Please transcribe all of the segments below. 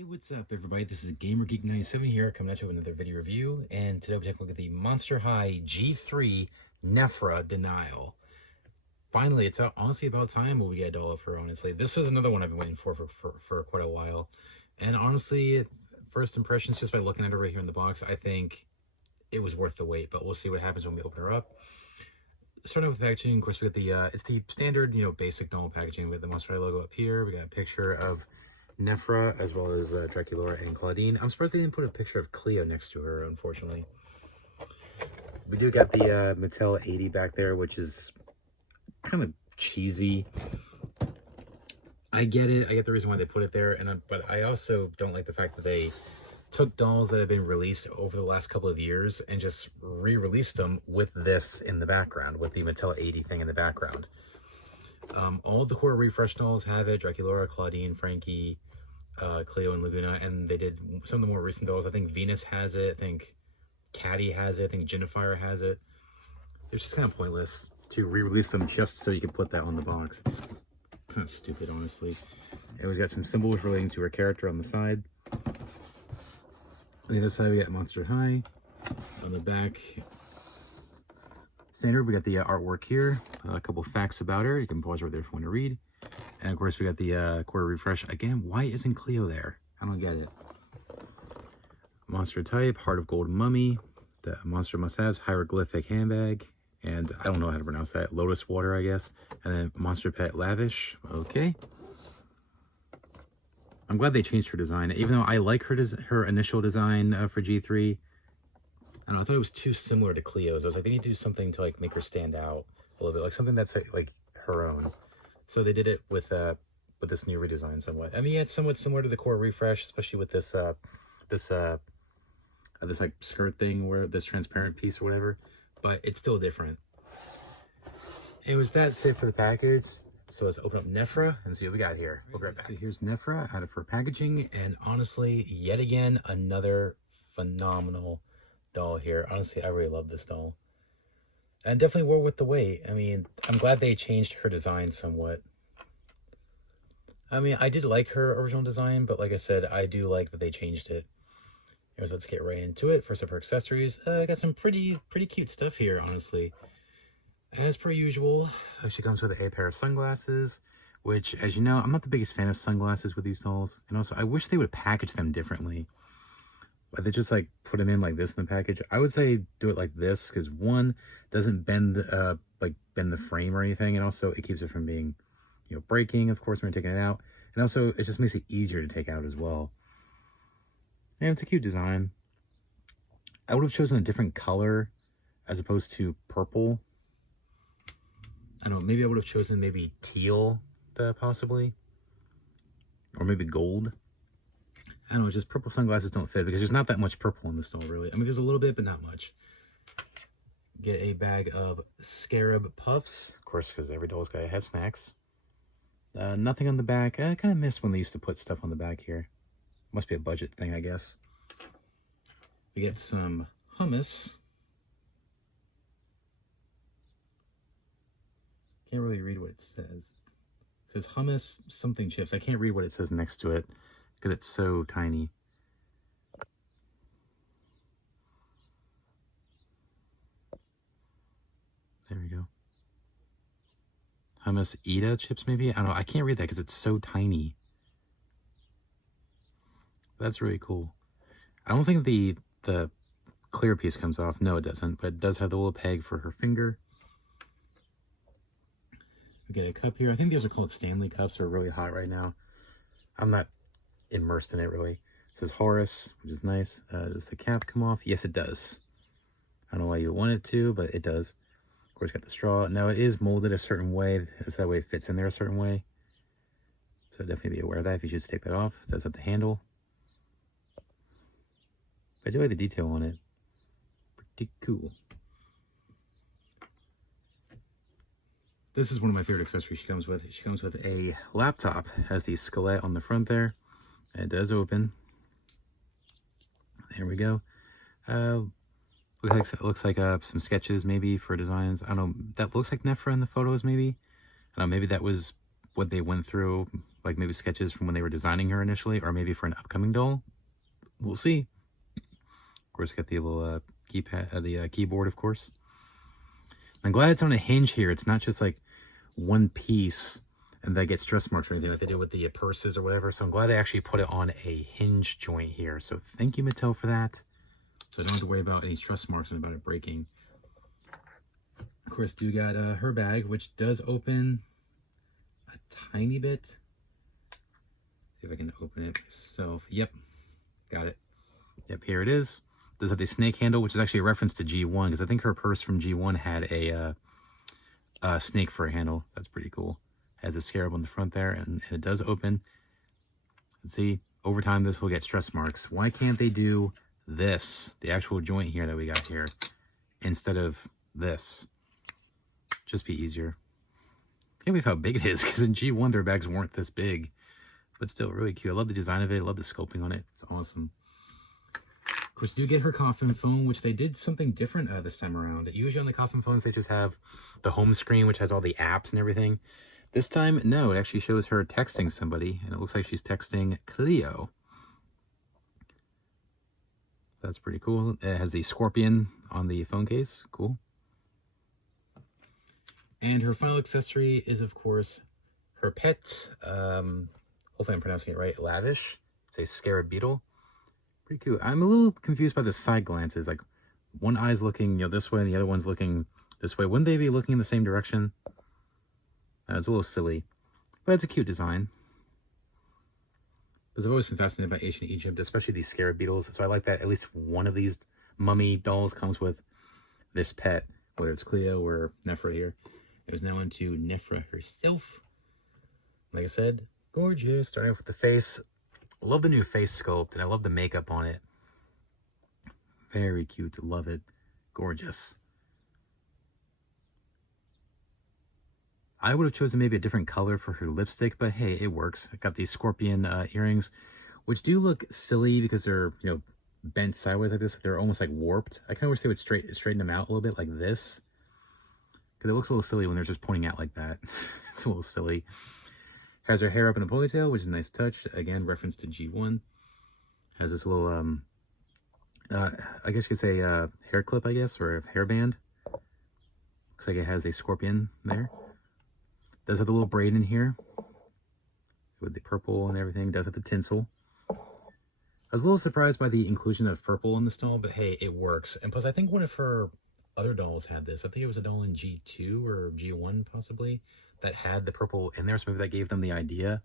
Hey, what's up everybody? This is GamerGeek97 here, coming at you with another video review, and today we're taking a look at the Monster High G3 Nefera Nile. Finally, it's honestly about time we get a doll of her, honestly. This is another one I've been waiting for quite a while. And honestly, first impressions, just by looking at her right here in the box, I think it was worth the wait, but we'll see what happens when we open her up. Starting with the packaging, of course, we got the, it's the standard, basic normal packaging. We have the Monster High logo up here. We got a picture of Nefera, as well as Draculaura and Claudine. I'm surprised they didn't put a picture of Cleo next to her, unfortunately. We do got the Mattel 80 back there, which is kind of cheesy. I get it. I get the reason why they put it there, but I also don't like the fact that they took dolls that have been released over the last couple of years and just re-released them with this in the background, with the Mattel 80 thing in the background. All the core refresh dolls have it: Draculaura, Claudine, Frankie, Cleo, and Laguna, and they did some of the more recent dolls. I think Venus has it, I think Caddy has it, I think Jennifer has it. It's just kind of pointless to re-release them just so you can put that on the box. It's kind of stupid, honestly. And we've got some symbols relating to her character on the side. On the other side, we got Monster High. On the back, standard, we got the artwork here, a couple facts about her. You can pause right there if you want to read. And of course, we got the core refresh. Again, why isn't Cleo there? I don't get it. Monster type, Heart of Gold Mummy. The monster must-haves, hieroglyphic handbag. And I don't know how to pronounce that. Lotus water, I guess. And then Monster Pet Lavish. Okay. I'm glad they changed her design. Even though I like her initial design for G3, I don't know, I thought it was too similar to Cleo's. I was like, they need to do something to like make her stand out a little bit, like something that's like her own. So they did it with this new redesign somewhat. I mean, yeah, it's somewhat similar to the core refresh, especially with this this like skirt thing, where this transparent piece or whatever, but it's still different. That's it for the package. So let's open up Nefera and see what we got here. We'll be right back. So here's Nefera out of her packaging, and honestly, yet again, another phenomenal doll here. Honestly, I really love this doll. And definitely worth the wait. I mean, I'm glad they changed her design somewhat. I mean, I did like her original design, but like I said, I do like that they changed it. Anyways, let's get right into it. First up, her accessories. I got some pretty cute stuff here, honestly. As per usual, she comes with a pair of sunglasses, which, as you know, I'm not the biggest fan of sunglasses with these dolls. And also, I wish they would package them differently. But they just like put them in like this in the package. I would say do it like this, because one, doesn't bend bend the frame or anything, and also it keeps it from being, breaking, of course, when you're taking it out. And also it just makes it easier to take out as well. And it's a cute design. I would have chosen a different color as opposed to purple. I don't know, maybe I would have chosen maybe teal, possibly, or maybe gold. I don't know, just purple sunglasses don't fit because there's not that much purple in this doll, really. I mean, there's a little bit, but not much. Get a bag of Scarab Puffs, of course, because every doll's got to have snacks. Nothing on the back. I kind of miss when they used to put stuff on the back here. Must be a budget thing, I guess. We get some hummus. Can't really read what it says. It says hummus something chips. I can't read what it says next to it because it's so tiny. There we go. Hummus Ida chips, maybe? I don't know. I can't read that because it's so tiny. That's really cool. I don't think the clear piece comes off. No, it doesn't. But it does have the little peg for her finger. We get a cup here. I think these are called Stanley cups. They're really hot right now. I'm not immersed in it, really. It says Horus, which is nice. Does the cap come off? Yes, it does. I don't know why you want it to, but it does. Of course, got the straw. Now, it is molded a certain way. It's that way it fits in there a certain way. So definitely be aware of that if you choose to take that off. It does have the handle. I do like the detail on it. Pretty cool. This is one of my favorite accessories she comes with. She comes with a laptop. It has the skelette on the front there. And it does open. There we go. Looks like some sketches maybe for designs. I don't know. That looks like Nefera in the photos maybe. I don't know. Maybe that was what they went through like maybe sketches from when they were designing her initially, or maybe for an upcoming doll. We'll see. Of course, got the little keypad, the keyboard, of course. I'm glad it's on a hinge here. It's not just like one piece and they get stress marks or anything like they do with the purses or whatever. So I'm glad they actually put it on a hinge joint here. So thank you, Mattel, for that. So I don't have to worry about any stress marks and about it breaking. Of course, do got her bag, which does open a tiny bit. See if I can open it myself. Yep, got it. Yep, here it is. Does have the snake handle, which is actually a reference to G1, because I think her purse from G1 had a snake for a handle. That's pretty cool. Has a scarab on the front there, and it does open. Let's see, over time this will get stress marks. Why can't they do this, the actual joint here that we got here, instead of this? Just be easier. I can't believe how big it is, because in G1 their bags weren't this big, but still really cute. I love the design of it. I love the sculpting on it. It's awesome. Of course, do get her coffin phone, which they did something different this time around. Usually on the coffin phones, they just have the home screen, which has all the apps and everything. This time, no, it actually shows her texting somebody, and it looks like she's texting Cleo. That's pretty cool. It has the scorpion on the phone case. Cool. And her final accessory is, of course, her pet. Hopefully I'm pronouncing it right. Lavish. It's a scarab beetle. Pretty cool. I'm a little confused by the side glances. Like, one eye's looking, this way, and the other one's looking this way. Wouldn't they be looking in the same direction? It's a little silly, but it's a cute design. Because I've always been fascinated by ancient Egypt, especially these scarab beetles. So I like that at least one of these mummy dolls comes with this pet, whether it's Cleo or Nefera here. It was now on to Nefera herself. Like I said, gorgeous. Starting off with the face. Love the new face sculpt, and I love the makeup on it. Very cute. Love it. Gorgeous. I would have chosen maybe a different color for her lipstick, but hey, it works. I got these scorpion earrings, which do look silly because they're, bent sideways like this. They're almost like warped. I kind of wish they would straighten them out a little bit like this, because it looks a little silly when they're just pointing out like that. It's a little silly. Has her hair up in a ponytail, which is a nice touch. Again, reference to G1. Has this little, I guess you could say hair clip, I guess, or a hairband. Looks like it has a scorpion there. Does have the little braid in here with the purple and everything. Does have the tinsel. I was a little surprised by the inclusion of purple in this doll, but hey, it works. And plus, I think one of her other dolls had this. I think it was a doll in G2 or G1 possibly that had the purple in there, so maybe that gave them the idea.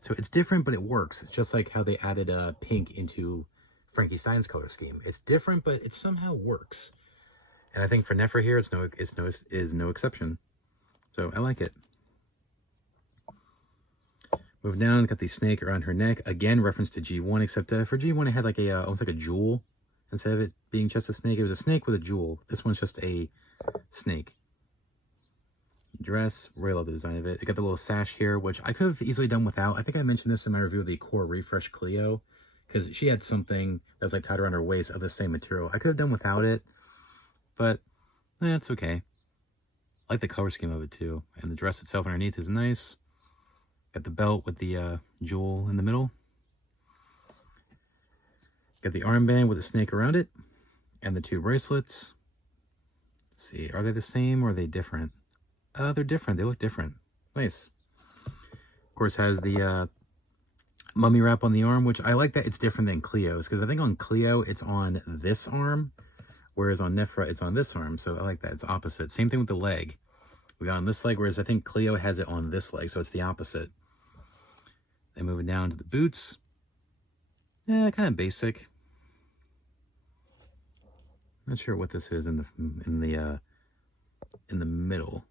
So it's different, but it works. It's just like how they added pink into Frankie Stein's color scheme. It's different, but it somehow works. And I think for Nefera here, is no exception. So I like it. Move down, got the snake around her neck. Again, reference to G1, except for G1, it had like a almost like a jewel. Instead of it being just a snake, it was a snake with a jewel. This one's just a snake. Dress, really love the design of it. It got the little sash here, which I could have easily done without. I think I mentioned this in my review of the Core Refresh Cleo, because she had something that was like tied around her waist of the same material. I could have done without it, but it's okay. I like the color scheme of it too. And the dress itself underneath is nice. Got the belt with the jewel in the middle. Got the armband with a snake around it. And the two bracelets. Let's see, are they the same or are they different? They're different. They look different. Nice. Of course, has the mummy wrap on the arm, which I like that it's different than Cleo's. Because I think on Cleo, it's on this arm. Whereas on Nefera, it's on this arm. So I like that. It's opposite. Same thing with the leg. We got on this leg, whereas I think Cleo has it on this leg. So it's the opposite. Then moving down to the boots. Yeah, kind of basic. Not sure what this is in the middle.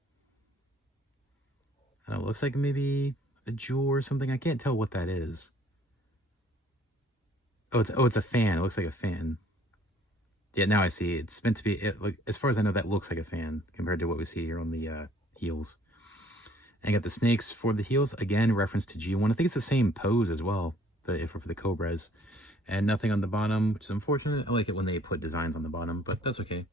I don't know, it looks like maybe a jewel or something. I can't tell what that is. Oh, it's a fan. It looks like a fan. Yeah, now I see. It's meant to be. As far as I know, that looks like a fan compared to what we see here on the heels. And I got the snakes for the heels. Again, reference to G1. I think it's the same pose as well, for the Cobras. And nothing on the bottom, which is unfortunate. I like it when they put designs on the bottom, but that's okay.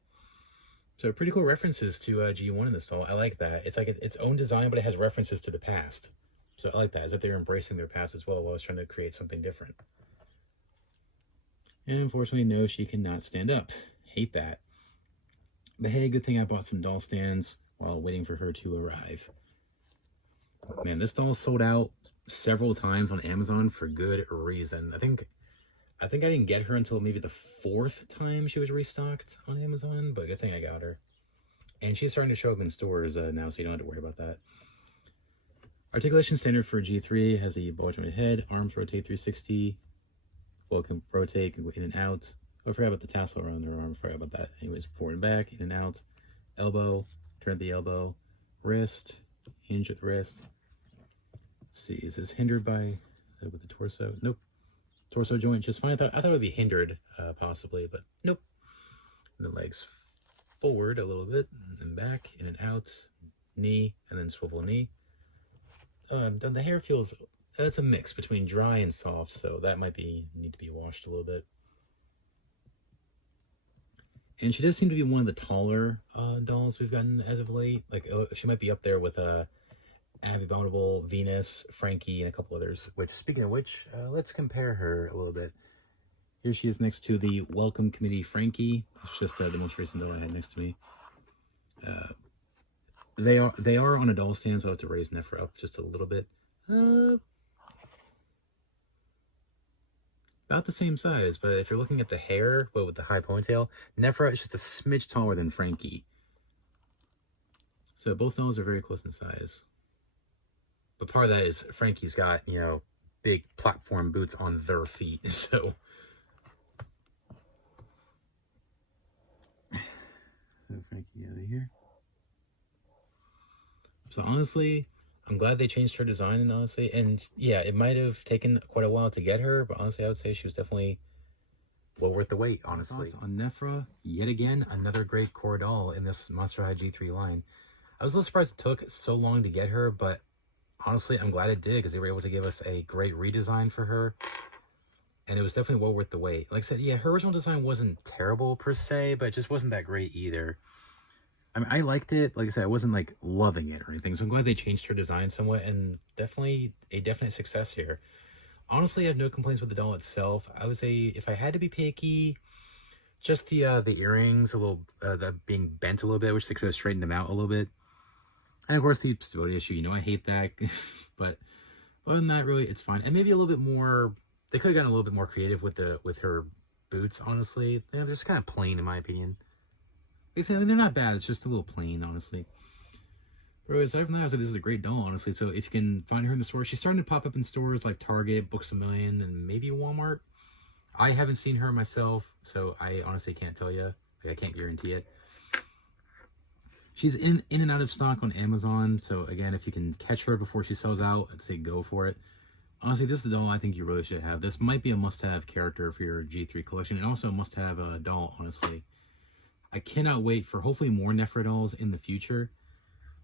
So pretty cool references to G1 in this doll. I like that. It's like its own design, but it has references to the past. So I like that, as if they're embracing their past as well while I was trying to create something different. And unfortunately, no, she cannot stand up. Hate that. But hey, good thing I bought some doll stands while waiting for her to arrive. Man, this doll sold out several times on Amazon for good reason. I think I didn't get her until maybe the 4th time she was restocked on Amazon, but good thing I got her. And she's starting to show up in stores now, so you don't have to worry about that. Articulation standard for G3 has the ball joint head, arms rotate 360, well, can rotate, can go in and out. Oh, I forgot about the tassel around their arm, I forgot about that. Anyways, forward and back, in and out, elbow, turn at the elbow, wrist, hinge at the wrist. Let's see, is this hindered by with the torso? Nope. Torso joint just fine. I thought it would be hindered possibly, but nope. And the legs forward a little bit, and then back, in and out, knee, and then swivel knee. The hair feels, it's a mix between dry and soft, so that might need to be washed a little bit. And she does seem to be one of the taller dolls we've gotten as of late. Like, she might be up there with Abby Abominable, Venus, Frankie, and a couple others. Which, speaking of which, let's compare her a little bit. Here she is next to the Welcome Committee Frankie. It's just the most recent doll I had next to me. They are on a doll stand, so I have to raise Nefera up just a little bit. About the same size, but if you're looking at the hair, but with the high ponytail, Nefera is just a smidge taller than Frankie. So both dolls are very close in size. But part of that is Frankie's got, you know, big platform boots on their feet, so... So Frankie out of here. So honestly, I'm glad they changed her design, and honestly, and yeah, it might have taken quite a while to get her, but honestly, I would say she was definitely well worth the wait, honestly. Thoughts on Nefera, yet again, another great core doll in this Monster High G3 line. I was a little surprised it took so long to get her, but honestly, I'm glad it did, because they were able to give us a great redesign for her, and it was definitely well worth the wait. Like I said, yeah, her original design wasn't terrible per se, but it just wasn't that great either. I mean, I liked it. Like I said, I wasn't like loving it or anything. So I'm glad they changed her design somewhat, and definitely a definite success here. Honestly, I have no complaints with the doll itself. I would say if I had to be picky, just the earrings, a little, that being bent a little bit, which they could have straightened them out a little bit. And of course the stability issue, you know, I hate that. But other than that, really, it's fine. And maybe a little bit more, they could have gotten a little bit more creative with her boots, honestly. Yeah, they're just kind of plain in my opinion. I mean, they're not bad. It's just a little plain, honestly. But aside from that, I said this is a great doll, honestly. So if you can find her in the store, she's starting to pop up in stores like Target, Books A Million, and maybe Walmart. I haven't seen her myself, so I honestly can't tell you. Like, I can't guarantee it. She's in and out of stock on Amazon. So again, if you can catch her before she sells out, I'd say go for it. Honestly, this is the doll I think you really should have. This might be a must-have character for your G3 collection, and also a must-have doll, honestly. I cannot wait for hopefully more Nefera dolls in the future.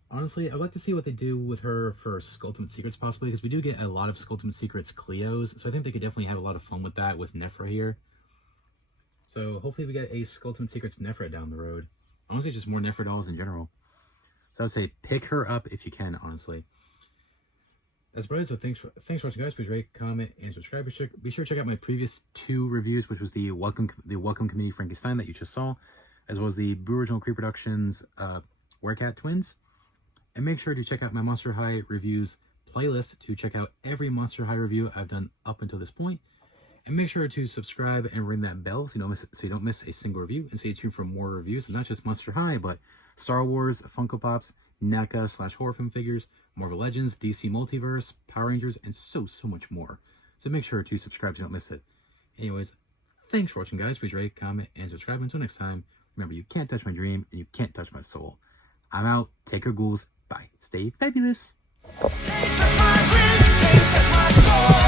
Honestly, I'd like to see what they do with her for Skulltimate Secrets possibly, because we do get a lot of Skulltimate Secrets Cleos, so I think they could definitely have a lot of fun with that with Nefera here. So hopefully we get a Skulltimate Secrets Nefera down the road. Honestly, just more Nefera dolls in general. So I would say pick her up if you can, honestly. That's about it. So thanks for watching, guys. Please rate, comment, and subscribe. Be sure to check out my previous 2 reviews, which was the Welcome Committee Frankenstein that you just saw, as well as the Boo Original Creep Productions Werecat Twins. And make sure to check out my Monster High reviews playlist to check out every Monster High review I've done up until this point. And make sure to subscribe and ring that bell so you don't miss a single review. And stay tuned for more reviews, and not just Monster High, but Star Wars, Funko Pops, NECA / horror film figures, Marvel Legends, DC Multiverse, Power Rangers, and so much more. So make sure to subscribe so you don't miss it. Anyways, thanks for watching, guys. Please rate, comment, and subscribe. Until next time, remember, you can't touch my dream, and you can't touch my soul. I'm out. Take care, ghouls. Bye. Stay fabulous. Can't touch my dream, can't touch my soul.